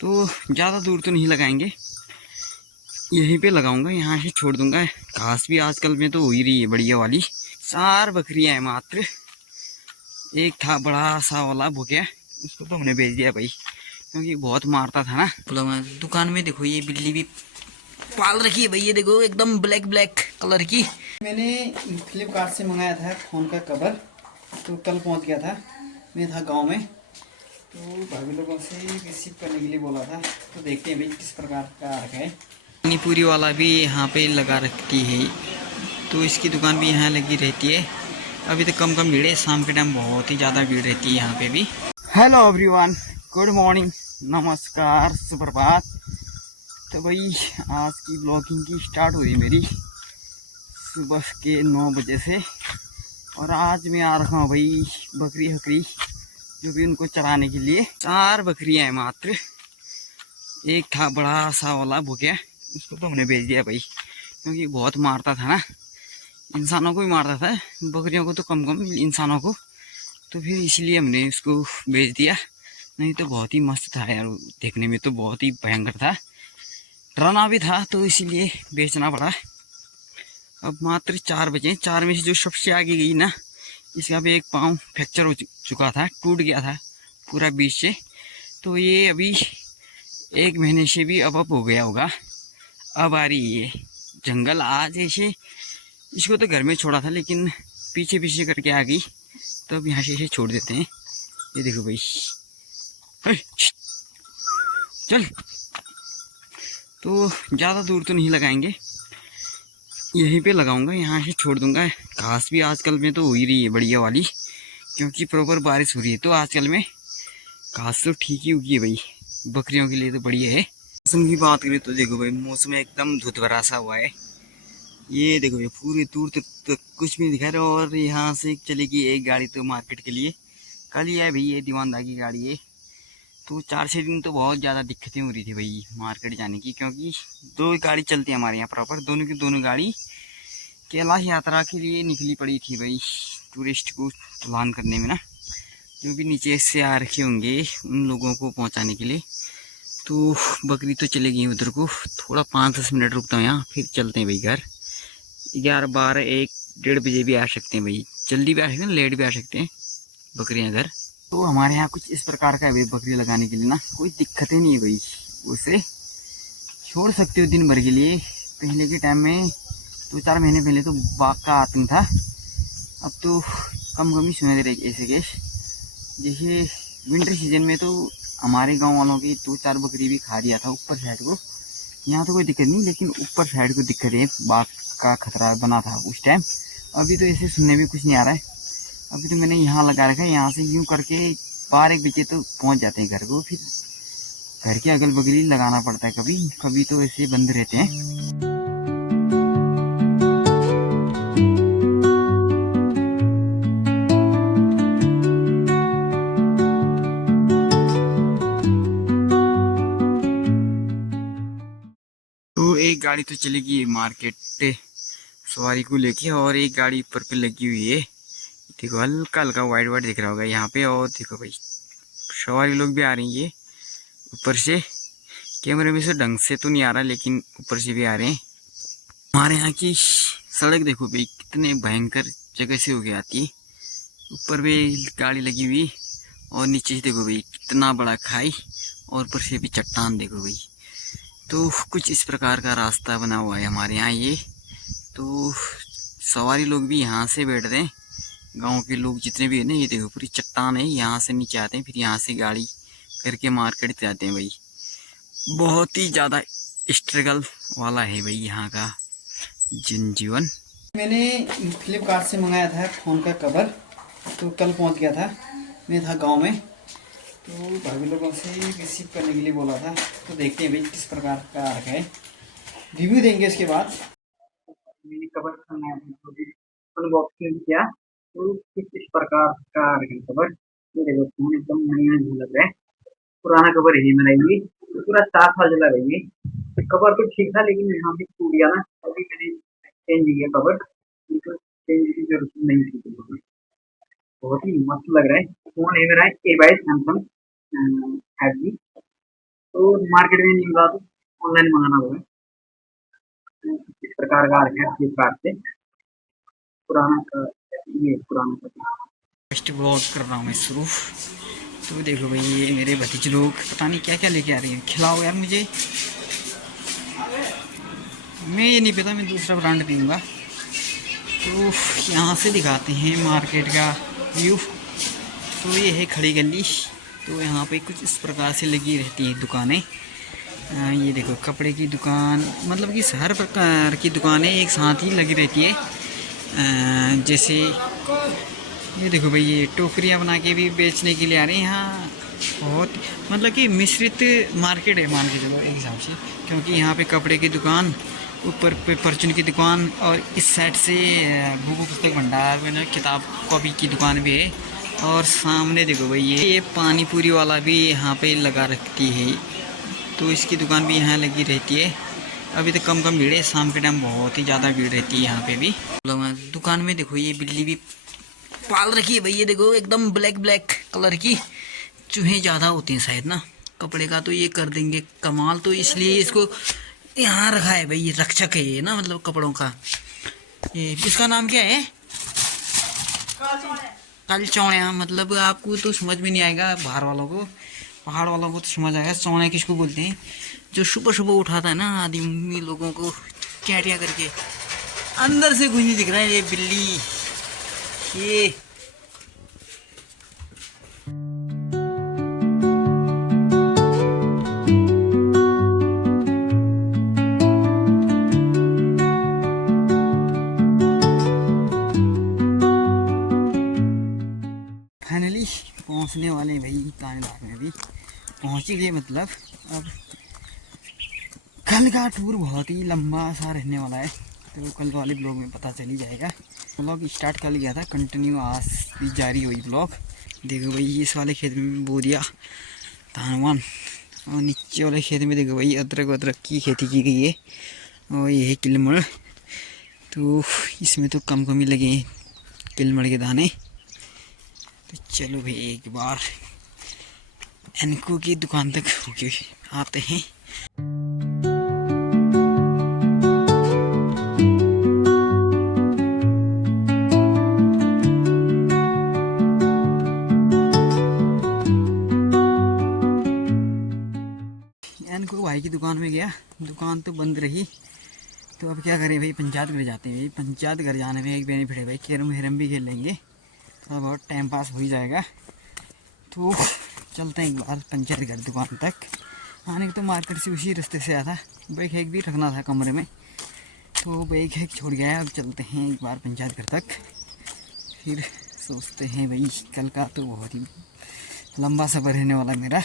तो ज़्यादा दूर तो नहीं लगाएंगे, यहीं पे लगाऊंगा, यहाँ से छोड़ दूंगा। घास भी आजकल में तो हो ही रही है बढ़िया वाली। 4 बकरियां हैं मात्र। एक था बड़ा सा वाला भूखिया, उसको तो हमने बेच दिया भाई, क्योंकि बहुत मारता था ना। दुकान में देखो ये बिल्ली भी पाल रखी है भाई, ये देखो एकदम ब्लैक ब्लैक कलर की। मैंने फ्लिपकार्ट से मंगाया था फोन का कवर, तो कल पहुंच गया था। मैं था गांव में, तो भाभी लोगों से रिसीव करने के लिए बोला था। तो देखते हैं भाई किस प्रकार का आ रखा है। मणिपुरी वाला भी यहाँ पे लगा रखती है, तो इसकी दुकान भी यहाँ लगी रहती है। अभी तो कम कम भीड़ है, शाम के टाइम बहुत ही ज़्यादा भीड़ रहती है यहाँ पे भी। हेलो एवरीवन, गुड मॉर्निंग, नमस्कार, सुप्रभात। तो भाई आज की ब्लॉगिंग की स्टार्ट हुई मेरी सुबह के 9 बजे से। और आज मैं आ रखा हूँ भाई बकरी हकरी जो भी उनको चराने के लिए। 4 बकरियां हैं मात्र। एक था बड़ा सा वाला भूखिया, उसको तो हमने बेच दिया भाई, क्योंकि बहुत मारता था ना, इंसानों को भी मारता था, बकरियों को तो कम कम, इंसानों को। तो फिर इसलिए हमने उसको बेच दिया। नहीं तो बहुत ही मस्त था यार, देखने में तो बहुत ही भयंकर था, डरावना भी था, तो इसीलिए बेचना पड़ा। अब मात्र 4 बजे, 4 में से जो सबसे आगे गई ना, इसका भी एक पाँव फ्रैक्चर हो चुका था, टूट गया था पूरा बीच से। तो ये अभी 1 महीने से भी अब हो गया होगा। अब आ रही है जंगल आज ऐसे। इसको तो घर में छोड़ा था, लेकिन पीछे पीछे करके आ गई, तो अब यहाँ से छोड़ देते हैं। ये देखो भाई, चल। तो ज़्यादा दूर तो नहीं लगाएंगे, यहीं पे लगाऊंगा, यहाँ से छोड़ दूंगा। घास भी आजकल में तो हो ही रही है बढ़िया वाली, क्योंकि प्रॉपर बारिश हो रही है, तो आजकल में घास तो ठीक ही उगी है भाई, बकरियों के लिए तो बढ़िया है। मौसम की बात करें तो देखो भाई, मौसम एकदम धुंध भरा सा हुआ है। ये देखो भाई पूरी दूर तक कुछ भी दिखा रहा है। और यहाँ से चलेगी एक गाड़ी तो मार्केट के लिए, कल ही है भाई, ये दीवानदार की गाड़ी है। तो 4-6 दिन तो बहुत ज़्यादा दिक्कतें हो रही थी भाई मार्केट जाने की, क्योंकि 2 गाड़ी चलती है हमारे यहाँ प्रॉपर, दोनों की दोनों गाड़ी कैलाश यात्रा के लिए निकली पड़ी थी भाई, टूरिस्ट को ढलान करने में ना, जो भी नीचे से आ रखे होंगे उन लोगों को पहुँचाने के लिए। तो बकरी तो चले गई उधर को, थोड़ा 5-10 मिनट रुकता हूँ यहाँ, फिर चलते हैं भाई घर। 11, 12, 1, 1:30 बजे भी आ सकते हैं भाई, जल्दी भी आ सकते हैं, लेट भी आ सकते हैं बकरियाँ घर। तो हमारे यहाँ कुछ इस प्रकार का है भाई, बकरी लगाने के लिए ना कोई दिक्कतें नहीं है भाई, उसे छोड़ सकते हो दिन भर के लिए। पहले के टाइम में 2-4 महीने पहले तो बाघ का आतंक था, अब तो कम कम ही सुने दे रहे ऐसे केस। जैसे विंटर सीजन में तो हमारे गांव वालों की 2-4 बकरी भी खा दिया था ऊपर साइड को। यहाँ तो कोई दिक्कत नहीं, लेकिन ऊपर साइड को दिक्कत है, बाघ का खतरा बना था उस टाइम। अभी तो ऐसे सुनने में कुछ नहीं आ रहा है। अभी तो मैंने यहाँ लगा रखा है, यहाँ से यूँ करके 12-1 बजे तो पहुँच जाते हैं घर को। फिर घर के अगल बगल ही लगाना पड़ता है, कभी कभी तो ऐसे बंद रहते हैं। तो एक गाड़ी तो चलेगी मार्केट सवारी को लेके, और एक गाड़ी ऊपर पे लगी हुई है, देखो हल्का हल्का वाइट वाइट दिख रहा होगा यहाँ पे। और देखो भाई सवारी लोग भी आ रही है ऊपर से, कैमरे में से ढंग से तो नहीं आ रहा, लेकिन ऊपर से भी आ रहे हैं। हमारे यहाँ की सड़क देखो भाई कितने भयंकर जगह से होके आती है, ऊपर भी गाड़ी लगी हुई, और नीचे से देखो भाई कितना बड़ा खाई, और ऊपर से भी चट्टान देखो भाई। तो कुछ इस प्रकार का रास्ता बना हुआ है हमारे यहाँ ये। तो सवारी लोग भी यहाँ से बैठ रहे हैं, गांव के लोग जितने भी है ना, ये देखो पूरी चट्टान है, यहाँ से नीचे आते हैं, फिर यहाँ से गाड़ी करके मार्केट जाते हैं भाई। बहुत ही ज़्यादा स्ट्रगल वाला है भाई यहाँ का जनजीवन। मैंने फ्लिपकार्ट से मंगाया था फ़ोन का कवर, तो कल पहुँच गया था। मैं था गाँव में, तो भाभी लोगों से रिसीव करने के लिए बोला था। तो देखते हैं भाई किस प्रकार का आ रखा है, रिव्यू देंगे उसके बाद। मैंने कवर अनबॉक्सिंग किया, तो कुछ इस प्रकार का आ रखा है कवर। ये देखो फोन एकदम नया लग रहा है, पुराना कवर है मेरा ये, तो पूरा 4 साल चला रही है। कवर तो ठीक था, लेकिन यहाँ पे टूट गया ना, अभी मैंने चेंज किया कवर, तो चेंज की जरूरत नहीं थी। बहुत ही मस्त लग रहा है। फोन है मेरा ए बाई सैमसंग 5G। तो तो मार्केट में नहीं मिला तो ऑनलाइन मंगाना होगा। इस प्रकार का है फ्लिपकार्ट से पुराना का, ये पुराना का फर्स्ट ब्लॉग कर रहा हूँ मैं शुरू। तो देखो भाई ये मेरे भतीजे लोग पता नहीं क्या क्या लेके आ रही हैं, खिलाओ यार मुझे। मैं ये नहीं पता, मैं दूसरा ब्रांड पीऊँगा। तो यहाँ से दिखाते हैं मार्केट का व्यू। तो ये है खड़ी गली। तो यहाँ पे कुछ इस प्रकार से लगी रहती हैं दुकानें। ये देखो कपड़े की दुकान, मतलब कि हर प्रकार की दुकानें एक साथ ही लगी रहती है। जैसे ये देखो भाई ये टोकरियाँ बना के भी बेचने के लिए आ रहे हैं यहाँ। बहुत मतलब कि मिश्रित मार्केट है मान के चलो एक हिसाब से, क्योंकि यहाँ पे कपड़े की दुकान, ऊपर पे परचून की दुकान, और इस साइड से भूगो पुस्तक भंडार में किताब कॉपी की दुकान भी है। और सामने देखो भाई ये पानी पूरी वाला भी यहाँ पे लगा रखती है, तो इसकी दुकान भी यहाँ लगी रहती है। अभी तो कम भीड़ है, शाम के टाइम बहुत ही ज़्यादा भीड़ रहती है यहाँ पे भी। दुकान में देखो ये बिल्ली भी पाल रखी है भाई, ये देखो एकदम ब्लैक कलर की। चूहे ज़्यादा होते हैं शायद ना, कपड़े का तो ये कर देंगे कमाल, तो इसलिए इसको यहाँ रखा है भाई। ये रक्षक है ये ना, मतलब कपड़ों का। ये इसका नाम क्या है? काली चौड़िया। मतलब आपको तो समझ में नहीं आएगा, बाहर वालों को, पहाड़ वालों को तो समझ आएगा चौड़िया किसको बोलते हैं। जो सुबह सुबह उठाता है ना आदमी लोगों को कैटिया करके। अंदर से कुछ नहीं दिख रहा है ये बिल्ली। ये फाइनली पहुंचने वाले भाई तानेदार में भी पहुंच ही गए। मतलब अब कल का टूर बहुत ही लंबा सा रहने वाला है, तो कल वाले ब्लॉग में पता चल ही जाएगा। ब्लॉग स्टार्ट कर लिया था, कंटिन्यू आज भी जारी हुई ब्लॉग। देखो भाई इस वाले खेत में बो दिया धान, और नीचे वाले खेत में देखो भाई अदरक की खेती की गई है। और ये है किलमड़, तो इसमें तो कम ही लगे हैं किलमड़ के दाने। तो चलो भाई एक बार एनको की दुकान तक होके आते हैं। एनको भाई की दुकान में गया, दुकान तो बंद रही। तो अब क्या करें भाई, पंचायत घर जाते हैं भाई। पंचायत घर जाने में एक बेनिफिट है भाई, कैरम हेरम भी खेल लेंगे, थोड़ा बहुत टाइम पास हो ही जाएगा। तो चलते हैं एक बार पंचायत घर दुकान तक। आने के तो मार्केट से उसी रास्ते से आया था, बाइक हैक भी रखना था कमरे में, तो बाइक हैक छोड़ गया है। अब चलते हैं एक बार पंचायत घर तक, फिर सोचते हैं भाई। कल का तो बहुत ही लंबा सफ़र रहने वाला मेरा।